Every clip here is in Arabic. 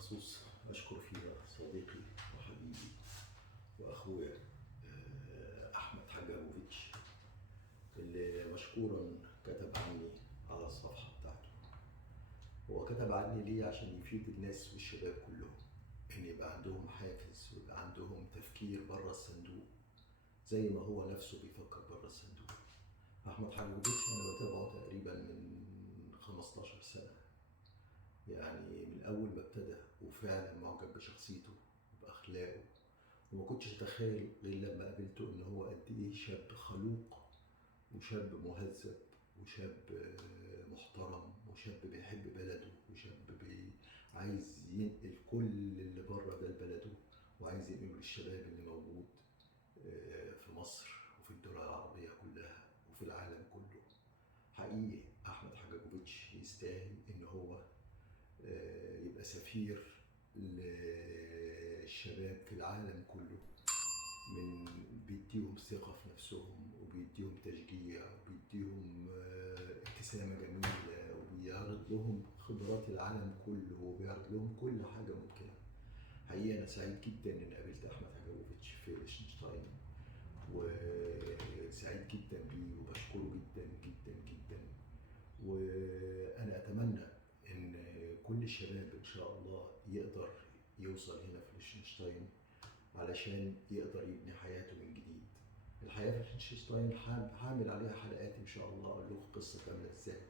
مخصوص أشكر فيها صديقي وحبيبي وأخويا أحمد حجاجوفيتش، اللي مشكورا كتب عني على الصفحة بتاعته. هو كتب عني ليه؟ عشان يفيد الناس والشباب كلهم إن يبقى عندهم حافز ويبقى عندهم تفكير بره الصندوق زي ما هو نفسه بيفكر بره الصندوق. أحمد حجاجوفيتش أنا بتابعه تقريبا من 15 سنة، يعني من أول ما ابتدى وفعلا معجب بشخصيته وبأخلاقه، وما كنتش أتخيل غير لما قابلته إن هو قد إيه شاب خلوق وشاب مهذب وشاب محترم وشاب بيحب بلده وشاب عايز ينقل كل اللي بره ده لبلده وعايز ينقله للشباب اللي موجود في مصر وفي الدول العربية كلها وفي العالم كله. حقيقي أحمد حجاجوفيتش يستاهل إن هو يبقى سفير للشباب في العالم كله، من بيديهم ثقة في نفسهم وبيديهم تشجيع وبيديهم ابتسامة جميلة وبيعرض لهم خبرات العالم كله وبيعرض لهم كل حاجة ممكنة. حقيقة أنا سعيد جدا إن قابلت أحمد حجاجوفيتش في ليشتنشتاين، وسعيد جدا بيه وبشكره جدا جدا جدا. وأنا أتمنى إن كل الشباب إن شاء الله يقدر يوصل هنا في ليشتنشتاين علشان يقدر يبني حياته من جديد. الحياة في ليشتنشتاين حامل عليها حلقات إن شاء الله أقول لكم قصة كاملة إزاي.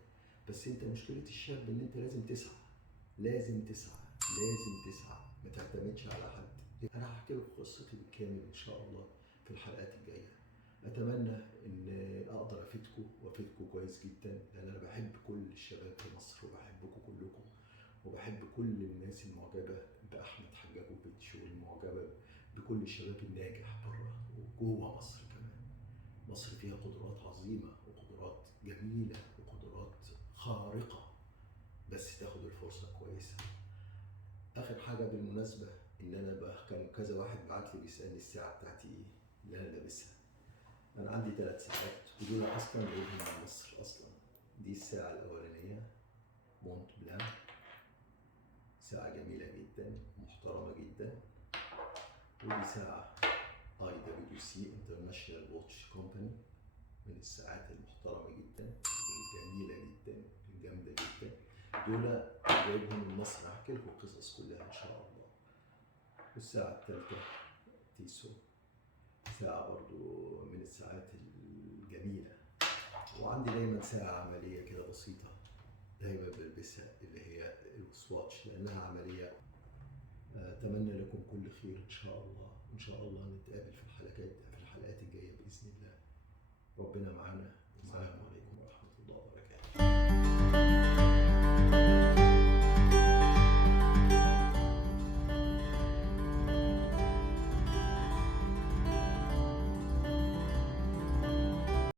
بس أنت مشكلة الشاب إن أنت لازم تسعى، لازم تسعى، لازم تسعى، ما تعتمدش على حد. أنا هحكي لكم قصتي بالكامل إن شاء الله في الحلقات الجاية. أتمنى إن أقدر أفيدكم كويس جدا، لأن أنا بحب كل الشباب في مصر وبحبكم كلكم وبحب كل الناس المعجبة بأحمد حجاجوفيتش والمعجبة بكل الشباب الناجح بره وجوه مصر كمان. مصر فيها قدرات عظيمة وقدرات جميلة وقدرات خارقة، بس تاخد الفرصة كويسة. آخر حاجة بالمناسبة إن أنا كان كذا واحد بعت لي بيسألني الساعة بتاعتي إيه اللي أنا لابسها. أنا عندي 3 ساعات ودول أصلا جايبهم من مصر أصلا. دي الساعة الأولانية مونت بلان، ساعة جميلة جدا محترمة جدا. ودي ساعة IWC International Watch Company، من الساعات المحترمة جدا الجميلة جدا الجامدة جدا. دول جايبهم من مصر، هحكي لكم القصص كلها إن شاء الله. والساعة الثالثة تيسو، ساعة برضو من الساعات الجميلة. وعندي دايما ساعة عملية كده بسيطة دايما بلبسها اللي هي السواتش لأنها عملية. أتمنى لكم كل خير إن شاء الله، إن شاء الله نتقابل في الحلقات الجاية بإذن الله. ربنا معنا. السلام عليكم.